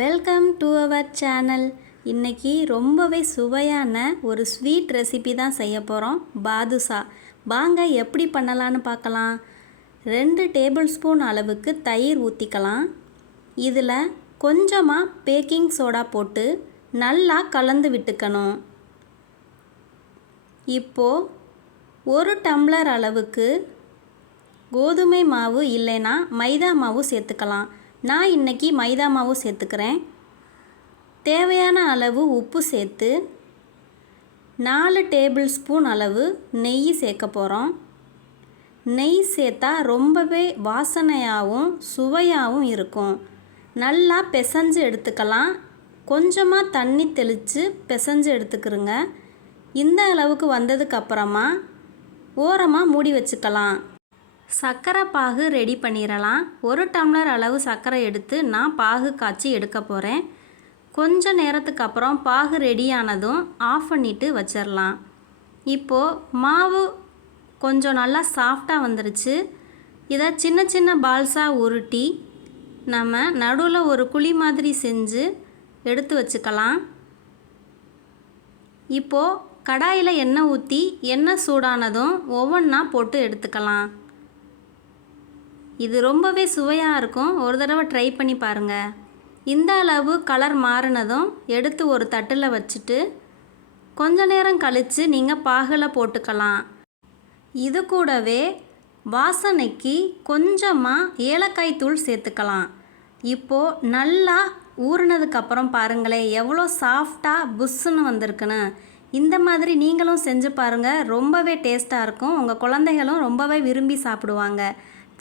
Welcome to our channel இன்னைக்கு ரொம்பவே சுவையான ஒரு ஸ்வீட் ரெசிபி தான் செய்ய போகிறோம் பாதுஷா. வாங்க எப்படி பண்ணலான்னு பார்க்கலாம். ரெண்டு டேபிள் ஸ்பூன் அளவுக்கு தயிர் ஊற்றிக்கலாம் இதில் கொஞ்சமாக பேக்கிங் சோடா போட்டு நல்லா கலந்து விட்டுக்கணும். இப்போது ஒரு டம்ளர் அளவுக்கு கோதுமை மாவு இல்லைன்னா மைதா மாவு சேர்த்துக்கலாம். நான் இன்றைக்கி மைதா மாவு சேர்த்துக்கிறேன். தேவையான அளவு உப்பு சேர்த்து நாலு டேபிள் ஸ்பூன் அளவு நெய் சேர்க்க போகிறோம் நெய் சேர்த்தா ரொம்பவே வாசனையாகவும் சுவையாகவும் இருக்கும். நல்லா பிசைஞ்சு எடுத்துக்கலாம். கொஞ்சமாக தண்ணி தெளித்து பிசைஞ்சு எடுத்துக்கிறோங்க இந்த அளவுக்கு வந்ததுக்கப்புறமா ஓரமாக மூடி வச்சுக்கலாம். சர்க்கரை பாகு ரெடி பண்ணிடலாம் ஒரு டம்ளர் அளவு சர்க்கரை எடுத்து நான் பாகு காய்ச்சி எடுக்க போகிறேன் கொஞ்ச நேரத்துக்கு அப்புறம் பாகு ரெடியானதும் ஆஃப் பண்ணிவிட்டு வச்சிடலாம் இப்போது மாவு கொஞ்சம் நல்லா சாஃப்டாக வந்துருச்சு. இதை சின்ன சின்ன பால்ஸாக உருட்டி நம்ம நடுவில் ஒரு குழி மாதிரி செஞ்சு எடுத்து வச்சுக்கலாம். இப்போது கடாயில் எண்ணெய் ஊற்றி எண்ணெய் சூடானதும் ஒவ்வொன்றா போட்டு எடுத்துக்கலாம். இது ரொம்பவே சுவையாக இருக்கும். ஒரு தடவை ட்ரை பண்ணி பாருங்கள் இந்த அளவு கலர் மாறினதும் எடுத்து ஒரு தட்டில் வச்சுட்டு கொஞ்ச நேரம் கழித்து நீங்கள் பாகில் போட்டுக்கலாம். இது கூடவே வாசனைக்கு கொஞ்சமாக ஏலக்காய் தூள் சேர்த்துக்கலாம். இப்போது நல்லா ஊறினதுக்கப்புறம் பாருங்களேன் எவ்வளோ சாஃப்டாக புஷ்ஷுன்னு வந்திருக்குன்னு. இந்த மாதிரி நீங்களும் செஞ்சு பாருங்கள் ரொம்பவே டேஸ்ட்டாக இருக்கும். உங்கள் குழந்தைகளும் ரொம்பவே விரும்பி சாப்பிடுவாங்க.